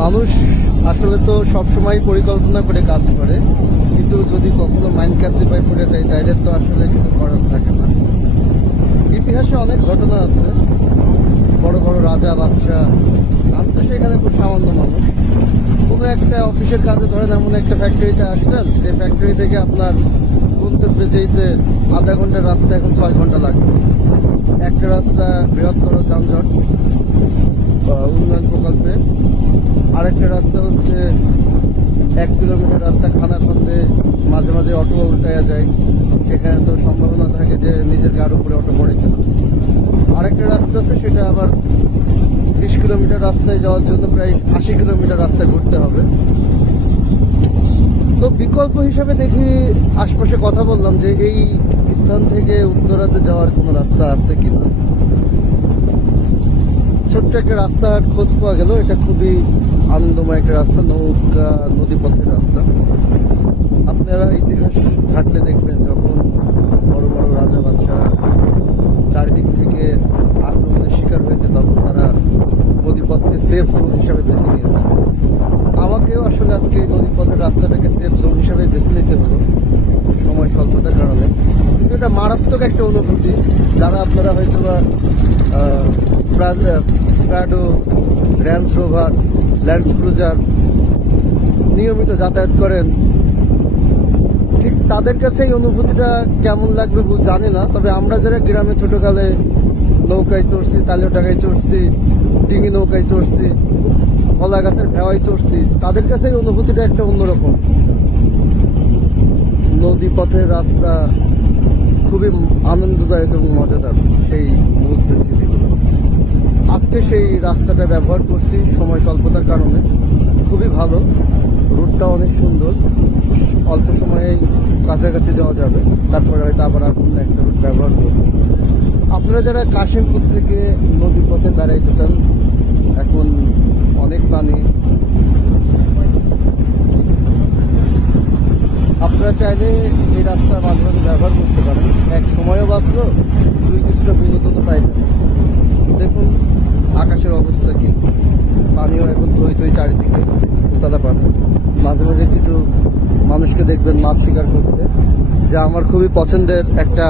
মানুষ আসলে তো সবসময় পরিকল্পনা করে কাজ করে, কিন্তু যদি কখনো মাইন্ড ক্যাপসিফাই করে যায় তাইলে তো আসলে কিছু করার থাকে না। ইতিহাসে অনেক ঘটনা আছে, বড় বড় রাজা বাদশাহ। আমি তো সেখানে খুব সামান্য মানুষ। কোনো একটা অফিসের কাজে ধরেন এমন একটা ফ্যাক্টরিতে আসছেন যে ফ্যাক্টরি থেকে আপনার গন্তব্যে যেতে আধা ঘন্টার রাস্তা এখন 6 ঘন্টা লাগবে। একটা রাস্তা বৃহত্তর যানজট উন্নয়ন প্রকল্পে, আরেকটা রাস্তা হচ্ছে 1 কিলোমিটার রাস্তা খানাখন্দে, মাঝে মাঝে অটো উল্টায়া যায়, সেখানে তো সম্ভাবনা থাকে যে নিজের গাড়ির উপরে অটো পড়ে কিনা। আরেকটা রাস্তা আছে সেটা আবার 20 কিলোমিটার রাস্তায় যাওয়ার জন্য প্রায় 80 কিলোমিটার রাস্তা ঘুরতে হবে। তো বিকল্প হিসাবে দেখি আশপাশে কথা বললাম যে এই স্থান থেকে উত্তরাতে যাওয়ার কোনো রাস্তা আছে কিনা। ছোট্ট একটা রাস্তার খোঁজ পাওয়া গেল। এটা খুবই আনন্দময় একটা রাস্তা, নৌকা নদীপথের রাস্তা। আপনারা ইতিহাস ঘাটলে দেখবেন যখন বড় বড় রাজা বাদশাহ চারিদিক থেকে আক্রমণের শিকার হয়েছে তখন তারা নদীপথকে সেফ জোন হিসাবে বেছে নিয়েছে। আমাকেও আসলে আজকে এই নদীপথের রাস্তাটাকে সেফ জোন হিসাবে বেছে নিতে হলো সময় স্বল্পতার কারণে, কিন্তু এটা মারাত্মক একটা অনুভূতি। যারা আপনারা হয়তো বা Prado, range rover, land cruiser নিয়মিত যাতায়াত করেন, ঠিক তাদের কাছে এই অনুভূতিটা কেমন লাগবে জানি না। তবে আমরা যারা গ্রামে ছোটকালে নৌকায় চড়ছি, তালিয়াডাঙ্গায় চড়ছি, ডিঙি নৌকায় চড়ছি, কলা গাছের ভেওয়ায় চড়ছি, তাদের কাছে এই অনুভূতিটা একটা অন্যরকম। নদী পথের রাস্তা খুবই আনন্দদায়ক এবং মজাদার সেই মুহূর্তের স্মৃতিগুলো। আজকে সেই রাস্তাটা ব্যবহার করছি সময় স্বল্পতার কারণে, খুবই ভালো। রুটটা অনেক সুন্দর, অল্প সময়েই কাছাকাছি যাওয়া যাবে। তারপরে হয়তো আবার অন্য একটা রুট ব্যবহার করব। আপনারা যারা কাশিমপুর থেকে নদী পথে বেড়াইতে চান, এখন অনেক পানি, আপনারা চাইলে এই রাস্তা মাঝে মাঝে ব্যবহার করতে পারেন। এক সময়ও বাঁচলো, দুই কিছুটা বিনোদনও পাইলেন। দেখুন আকাশের অবস্থা কি, পানিও এখন থই থই চারিদিকে, উতলা পানি। মাঝে মাঝে কিছু মানুষকে দেখবেন মাছ শিকার করতে, যা আমার খুবই পছন্দের একটা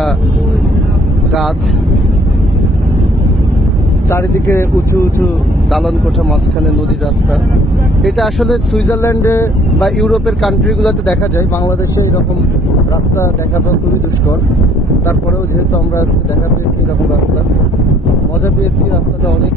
কাজ। চারিদিকে উঁচু উঁচু দালান কোঠা, মাঝখানে নদীর রাস্তা। এটা আসলে সুইজারল্যান্ডে বা ইউরোপের কান্ট্রিগুলোতে দেখা যায়, বাংলাদেশে এরকম রাস্তা দেখা পাওয়া খুবই দুষ্কর। তারপরেও যেহেতু আমরা দেখা পেয়েছি এরকম রাস্তা, মজা পেয়েছি। রাস্তাটা অনেক